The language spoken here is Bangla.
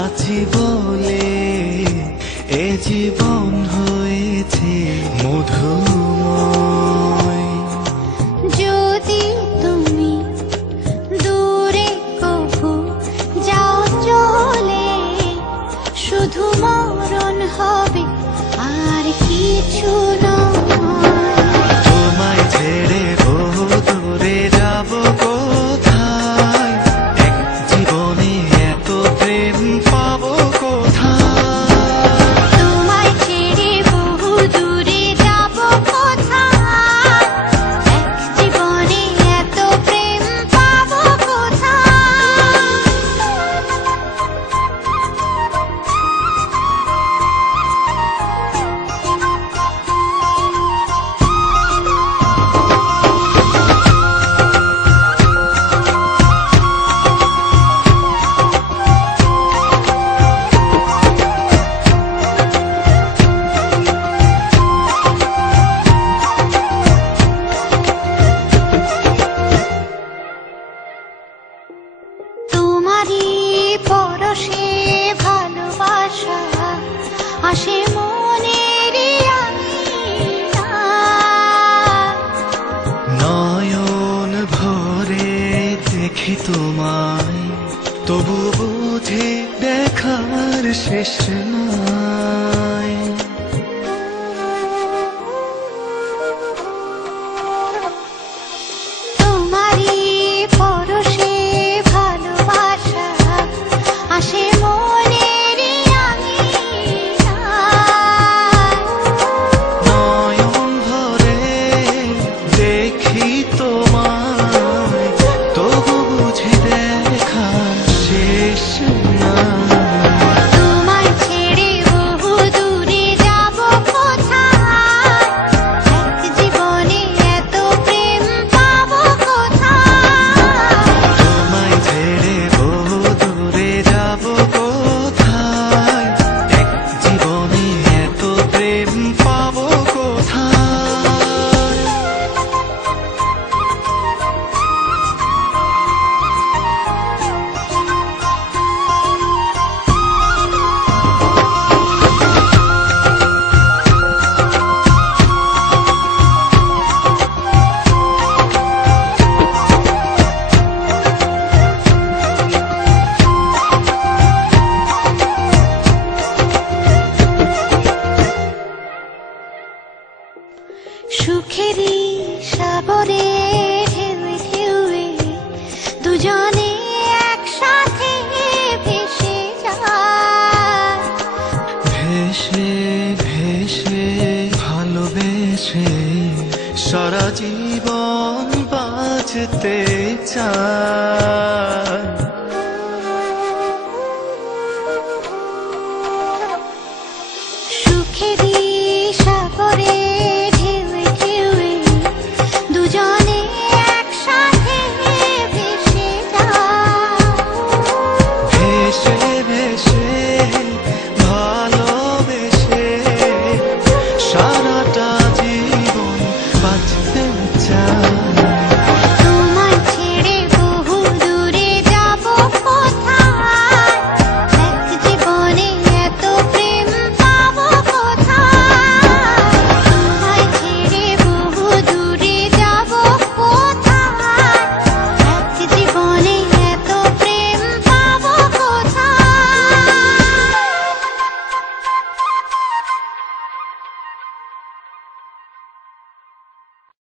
আছি বলে এ জীবন হয়েছে মধুময়। যদি তুমি দূরে কভু যাও চলে, শুধু মরণ হবে আর কিছু নয়। তোমায় ছেড়ে বহু দূরে যাব কোথায়, এক জীবনে এত প্রেম পাবো কোথায়। তোমায় ছেড়ে বহু দূরে যাব কোথায়, এক জীবনে এত প্রেম পাবো কোথায়। তোমারই পরশে ভালোবাসা আসে মনের আঙিনায়। নয়ন ভরে দেখি তোমায়, তবু বুঝি দেখার শেষ নাই। তোমারই পরশে ভালোবাসা আসে মনের আঙিনায়। নয়ন ভরে দেখি তোমায়, তবু বুঝি দেখার শেষ নাই। তোমায় ছেড়ে বহু দূরে যাব কোথায়, এক জীবনে এত প্রেম পাবো কোথায়। তোমায় ছেড়ে বহু দূরে যাব কোথায়, এক জীবনে এত প্রেম পাবো কোথায়। সুখেরই সাগরে ঢেউয়ে ঢেউয়ে দুজনে একসাথে ভেসে যায়। ভেসে ভেসে ভালোবেসে সারা জীবন বাঁচতে চায়।